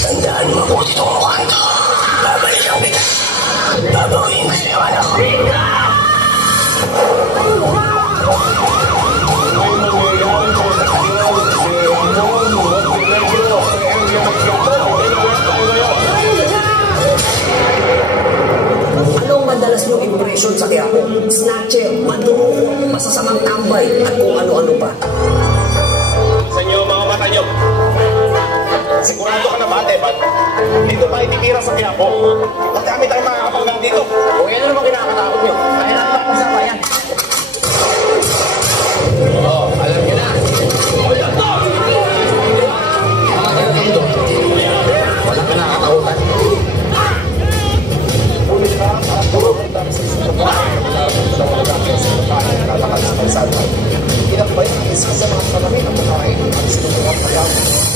Tandaan mo po itong mukhang to. Babalikan kita. Babawiin ko sa'yo, anak ko. Anong madalas niyong impresyon sa Quiapo? Snatcher, mandurukot, masasamang tambay, at kung ano-ano pa. Sa inyo mga mata nyo. Sigurado ka na ba, Teban? Dito tayo titira sa Quiapo. At kami tayo makakapaglang dito. O yan ano naman kinakatakot niyo? Kaya na naman sa bayan. Oo, alam niyo na. Mga ganito. Walang kinakatakutan. Kinakbay ang isa sa mga panamit ang makain at sinubukan pagkakas.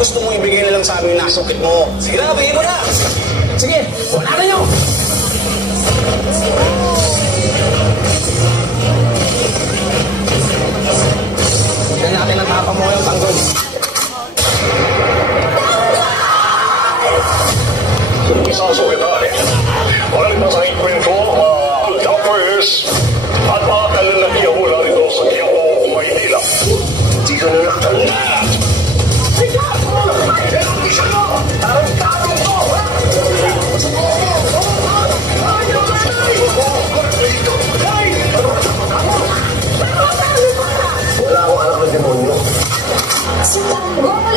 Gusto mo ibigay na lang sa amin yung nasukit mo. Sige na, bigay mo na! Sige, wala na nyo! Tignan natin ang kapamoy ang tanggol. Isasukit natin. Balik na sa ikwento mga Alcapres at mga kalalaki mula rito sa Quiapo, Maynila. Di ka na nakatanda. Wala akong anak ng demonyo. Si Tanggol!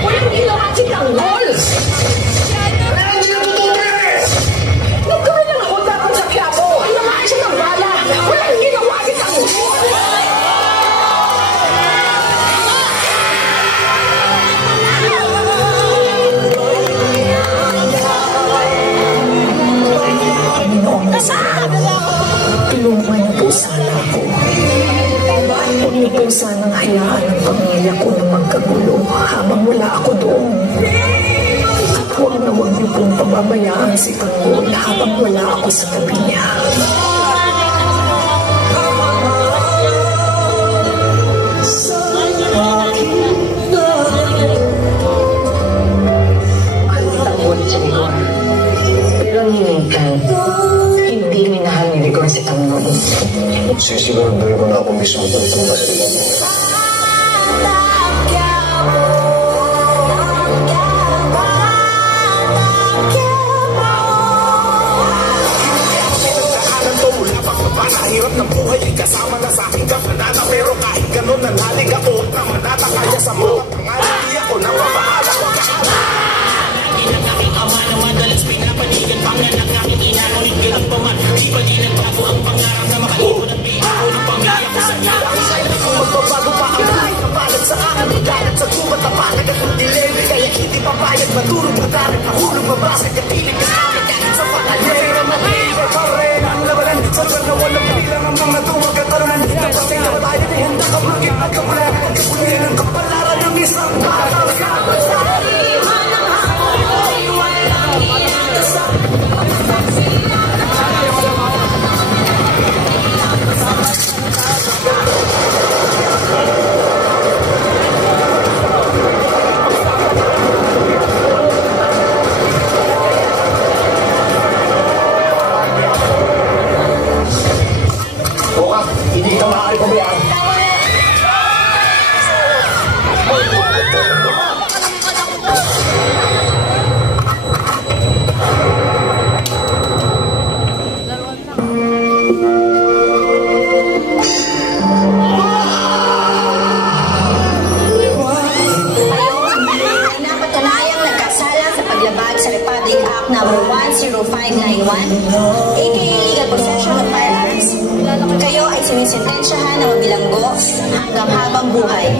Walang ginawa si Tanggol! Hindi na tutuloy! Nagkawin lang ako dapat sa Quiapo! Ay naman siya ng bala! Walang ginawa si Tanggol! Tulungan niyo po sana ako. Huwag niyo po sanang hayaan ang pamilya ko na magkagulo habang wala ako doon. At huwag niyo pong pababayaan si Tanggol habang wala ako sa tabi niya. Ang Tanggol, Senyor. Pero ninintang, hindi minahal ni Rigor si Tanggol. Sisiguraduhin ko na ako mismo itong masaya. pa na hirap ng buhay ay kasama na sa aking kapanata. Pero kahit ganun nanalig ako at namanata, kaya sa mga pangalan di ako napapahala ko kaala. Lagi ng aking ama na madalas pinapanigan, panganak ng aking ina, ngunit ganun pa man di pa di nagbago ang pangarap na makalipon at biako ng pamilya ko sa iyo. Kung magbabago pa ang kahit kapalag sa akin, magalit sa tumat na panag at dilim, kaya hindi papayag matulog madarit, nahulog mabasag at piling ka amin kahit sa pangalan na mag-iiba pa rin ang labanan. Sa lugar na walang bilang ang mga tuwag at tarunan, kapatid na tayo na handa ka maging at kapalan, kapunin ang kapalaran ng isang batang sa iman ng hapon ay walang iitasap. Hindi ka maaari pabayaan. Napatunayang nagkasala sa paglabag sa Republic Act No. 10591, aka Legal Possession of Firearms. Kayo ay sinisentensyahan na mabilanggo hanggang habang buhay.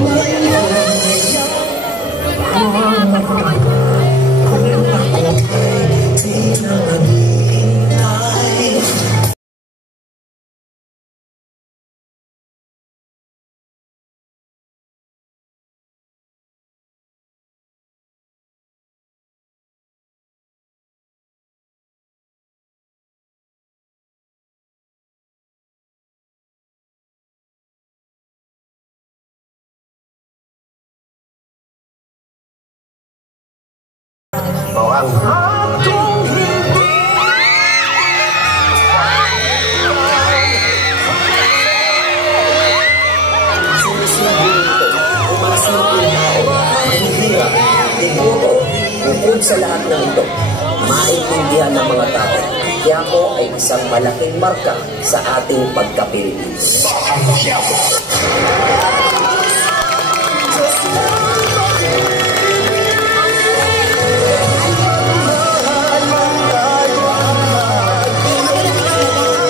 Bawang. Bukod sa lahat ng ito, maintindihan ng mga tao, Quiapo ay isang malaking marka sa ating pagka-Pilipino.